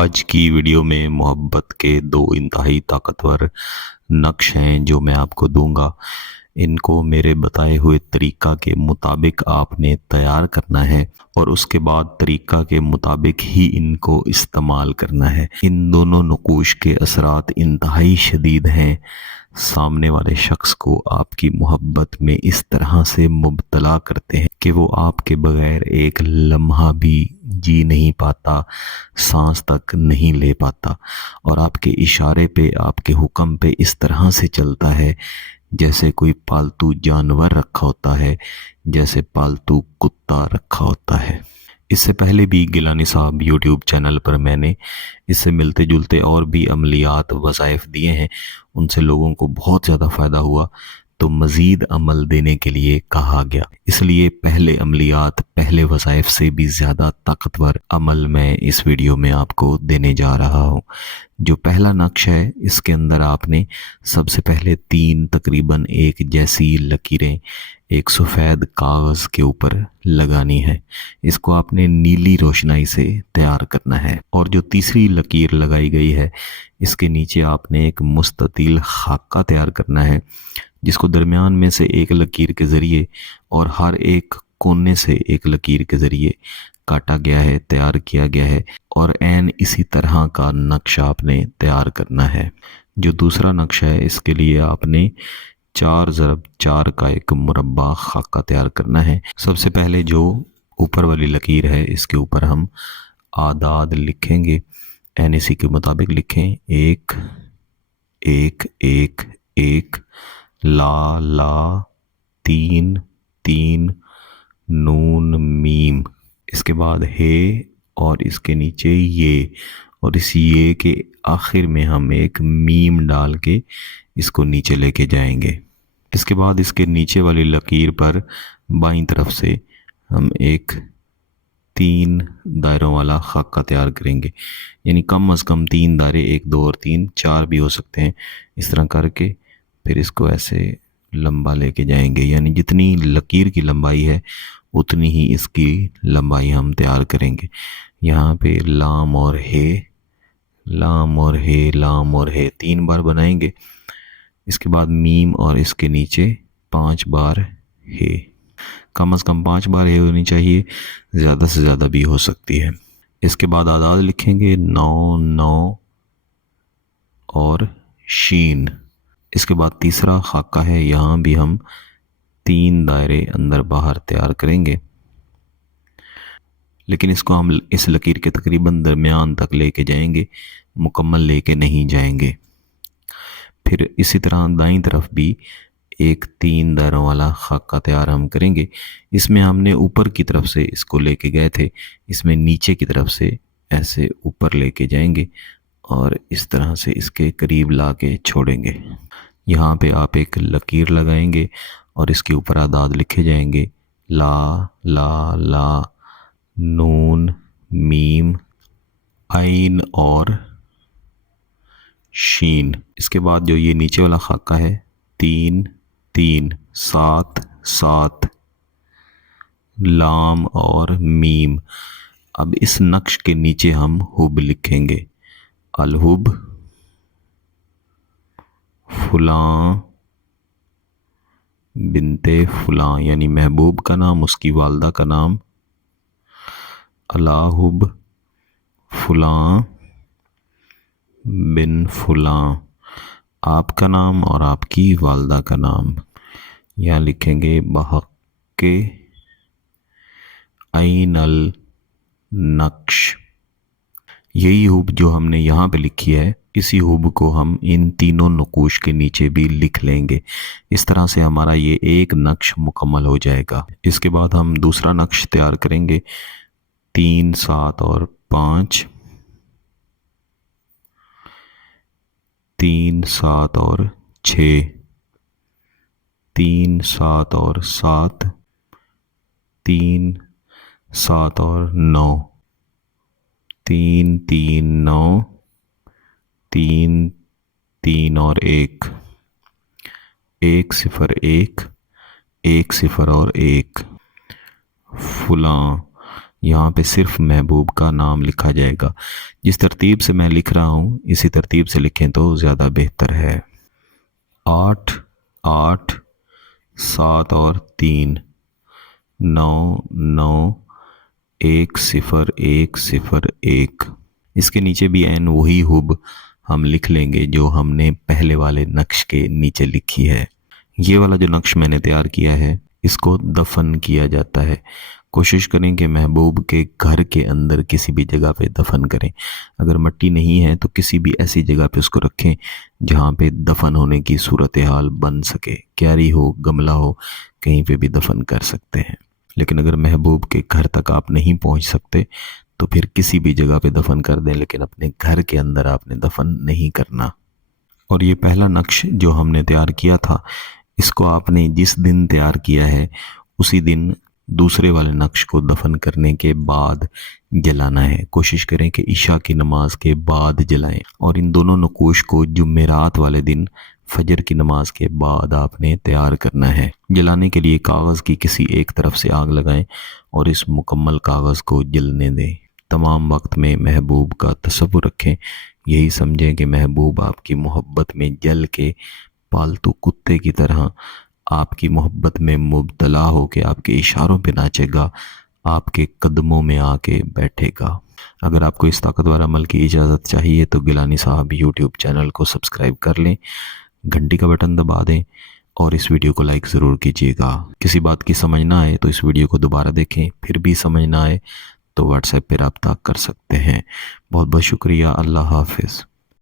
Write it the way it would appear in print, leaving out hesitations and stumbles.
आज की वीडियो में मोहब्बत के दो इंतहाई ताकतवर नक्श हैं जो मैं आपको दूंगा। इनको मेरे बताए हुए तरीका के मुताबिक आपने तैयार करना है और उसके बाद तरीका के मुताबिक ही इनको इस्तेमाल करना है। इन दोनों नकूश के असरात इंतहाई शदीद हैं। सामने वाले शख्स को आपकी मोहब्बत में इस तरह से मुब्तला करते हैं कि वो आपके बगैर एक लम्हा भी जी नहीं पाता, सांस तक नहीं ले पाता और आपके इशारे पे, आपके हुक्म पे इस तरह से चलता है जैसे कोई पालतू जानवर रखा होता है, जैसे पालतू कुत्ता रखा होता है। इससे पहले भी गिलानी साहब यूट्यूब चैनल पर मैंने इससे मिलते जुलते और भी अमलियात वज़ाइफ दिए हैं, उनसे लोगों को बहुत ज़्यादा फ़ायदा हुआ, तो मज़ीद अमल देने के लिए कहा गया। इसलिए पहले अमलियात, पहले वज़ाइफ से भी ज़्यादा ताकतवर अमल मैं इस वीडियो में आपको देने जा रहा हूँ। जो पहला नक्श है, इसके अंदर आपने सबसे पहले 3 तकरीबन एक जैसी लकीरें एक सफ़ेद कागज़ के ऊपर लगानी है। इसको आपने नीली रोशनाई से तैयार करना है। और जो तीसरी लकीर लगाई गई है, इसके नीचे आपने एक मुस्ततील खाका तैयार करना है, जिसको दरमियान में से एक लकीर के ज़रिए और हर एक कोने से एक लकीर के ज़रिए काटा गया है, तैयार किया गया है। और ऐन इसी तरह का नक्शा आपने तैयार करना है। जो दूसरा नक्शा है, इसके लिए आपने 4x4 का एक मुरब्बा खाका तैयार करना है। सबसे पहले जो ऊपर वाली लकीर है, इसके ऊपर हम आदाद लिखेंगे, ऐन इसी के मुताबिक लिखें। 1 1 1 1, ला ला, 3 3, नून मीम। इसके बाद हे और इसके नीचे ये, और इस ये के आखिर में हम एक मीम डाल के इसको नीचे लेके जाएंगे। इसके बाद इसके नीचे वाली लकीर पर बाईं तरफ से हम एक 3 दायरों वाला खाका तैयार करेंगे, यानी कम अज़ कम 3 दायरे, 1 2 और 3 4 भी हो सकते हैं। इस तरह करके फिर इसको ऐसे लंबा लेके जाएंगे, यानी जितनी लकीर की लंबाई है उतनी ही इसकी लंबाई हम तैयार करेंगे। यहाँ पे लाम और हे, लाम और हे, लाम और हे 3 बार बनाएंगे। इसके बाद मीम और इसके नीचे 5 बार हे। कम से कम 5 बार हे होनी चाहिए, ज़्यादा से ज़्यादा भी हो सकती है। इसके बाद आदाद लिखेंगे 9 9 और शीन। इसके बाद तीसरा खाका है, यहाँ भी हम 3 दायरे अंदर बाहर तैयार करेंगे, लेकिन इसको हम इस लकीर के तकरीबन दरमियान तक लेके जाएंगे, मुकम्मल लेके नहीं जाएंगे। फिर इसी तरह दाईं तरफ भी एक 3 दायरों वाला खाका तैयार हम करेंगे। इसमें हमने ऊपर की तरफ से इसको लेके गए थे, इसमें नीचे की तरफ से ऐसे ऊपर लेके जाएंगे और इस तरह से इसके करीब ला के छोड़ेंगे। यहाँ पे आप एक लकीर लगाएंगे और इसके ऊपर आदाद लिखे जाएंगे, ला ला ला, नून मीम, आइन और शीन। इसके बाद जो ये नीचे वाला खाका है, 3 3 7 7, लाम और मीम। अब इस नक्श के नीचे हम हुब लिखेंगे, अलहुब, फुलां बिनते फुलां, यानी महबूब का नाम, उसकी वालदा का नाम। अलाहुब फुलां बिन फुलां, आपका नाम और आपकी वालदा का नाम। यहाँ लिखेंगे बहक्के ऐनल नक्श। यही हुब जो हमने यहाँ पे लिखी है, इसी हुब को हम इन तीनों नकूश के नीचे भी लिख लेंगे। इस तरह से हमारा ये एक नक्श मुकम्मल हो जाएगा। इसके बाद हम दूसरा नक्श तैयार करेंगे, 3 7 और 5, 3 7 और 6, 3 7 और 7, 3 7 और 9, 3 3 9, 3 3 और 1, 1 0 1, 1 0 और 1। फुलां यहाँ पे सिर्फ महबूब का नाम लिखा जाएगा। जिस तरतीब से मैं लिख रहा हूँ इसी तरतीब से लिखें तो ज़्यादा बेहतर है। 8 8 7 और 3 9 9 1 0 1 0 1। इसके नीचे भी एन वही हुब हम लिख लेंगे जो हमने पहले वाले नक्श के नीचे लिखी है। ये वाला जो नक्श मैंने तैयार किया है इसको दफन किया जाता है। कोशिश करें कि महबूब के घर के अंदर किसी भी जगह पे दफन करें। अगर मिट्टी नहीं है तो किसी भी ऐसी जगह पे उसको रखें जहाँ पे दफन होने की सूरत हाल बन सके। क्यारी हो, गमला हो, कहीं पे भी दफन कर सकते हैं। लेकिन अगर महबूब के घर तक आप नहीं पहुँच सकते तो फिर किसी भी जगह पे दफन कर दें, लेकिन अपने घर के अंदर आपने दफन नहीं करना। और ये पहला नक्श जो हमने तैयार किया था इसको आपने जिस दिन तैयार किया है उसी दिन दूसरे वाले नक्श को दफन करने के बाद जलाना है। कोशिश करें कि इशा की नमाज के बाद जलाएं। और इन दोनों नकूश को जुमेरात वाले दिन फजर की नमाज के बाद आपने तैयार करना है। जलाने के लिए कागज़ की किसी एक तरफ से आग लगाएं और इस मुकम्मल कागज़ को जलने दें। तमाम वक्त में महबूब का तसव्वुर रखें। यही समझें कि महबूब आपकी मोहब्बत में जल के पालतू कुत्ते की तरह आपकी मोहब्बत में मुब्तला हो के आपके इशारों पे नाचेगा, आपके कदमों में आके बैठेगा। अगर आपको इस ताकतवर अमल की इजाज़त चाहिए तो गिलानी साहब यूट्यूब चैनल को सब्सक्राइब कर लें, घंटी का बटन दबा दें और इस वीडियो को लाइक ज़रूर कीजिएगा। किसी बात की समझ ना आए तो इस वीडियो को दोबारा देखें, फिर भी समझ ना आए तो व्हाट्सएप पे रब्ता कर सकते हैं। बहुत बहुत शुक्रिया। अल्लाह हाफिज़।